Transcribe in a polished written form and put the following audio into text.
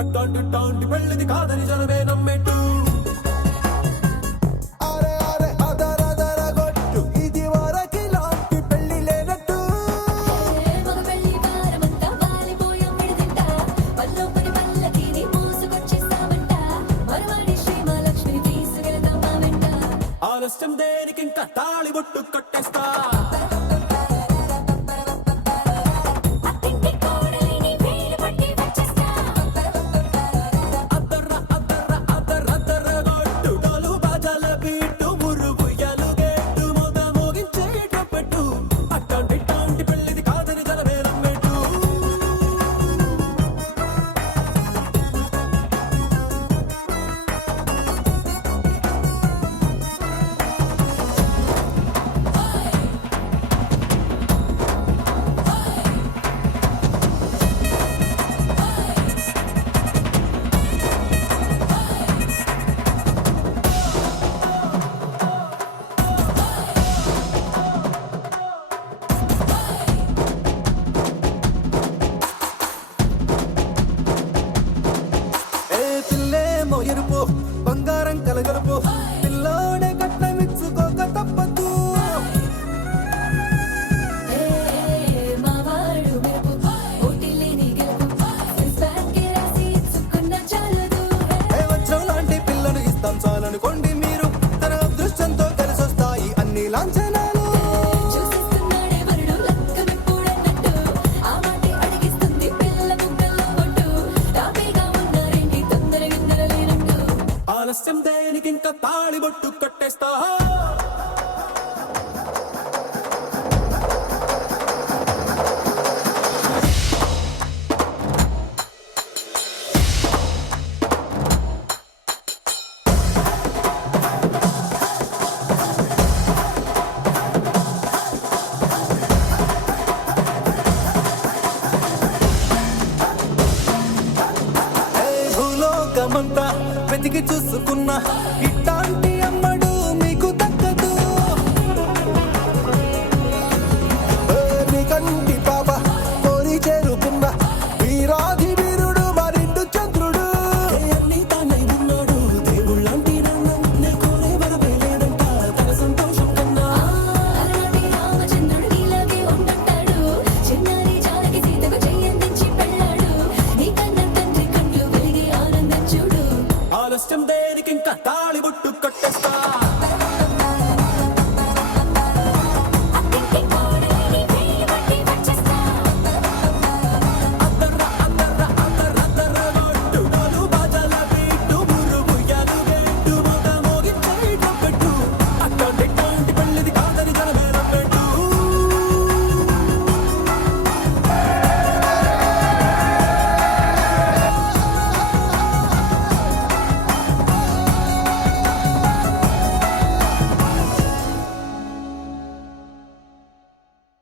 అట్టాంటి పెళ్ళిది కాదని జనమే నమ్మెట్టు ఇది వరకి లాంటి పెళ్లి లేనట్టు ఆలస్యం దేనికి ఇంకా తాళి బొట్టు కట్టేస్తా ఎరుపు బంగారం కలగలుపు పిల్లోడే కట్నమిచ్చుకోక తప్పదు వజ్రం లాంటి పిల్లను ఇస్తాం చాలనుకోండి మీరు తన అదృష్టంతో కలిసి వస్తాయి అన్ని లాంఛనాలు ఆలస్యం దేనికి ఇంకా తాళి బొట్టు కట్టేస్తా భూలోకమంతా వెతికి చూసుకున్నా ఇట్లాంటి అమ్మడు మీకు దక్కదు కంటి పాప కోరి చేరుకున్న వీరాధి వీరుడు మరిండు చంద్రుడు అన్ని తానై ఉన్నాడు దేవుళ్ళంటి రంగం కోరే వరవే లేదంట తన సంతోషం కన్నా రామచంద్రుడు ఇలాగే ఉంటుంటాడు చిన్నారి జానకి సీతకు చెయ్యందించి పెళ్ళాడు నీ కన్న తండ్రి కండ్లు వెలిగి ఆనందం చూడు ఆలస్యం దే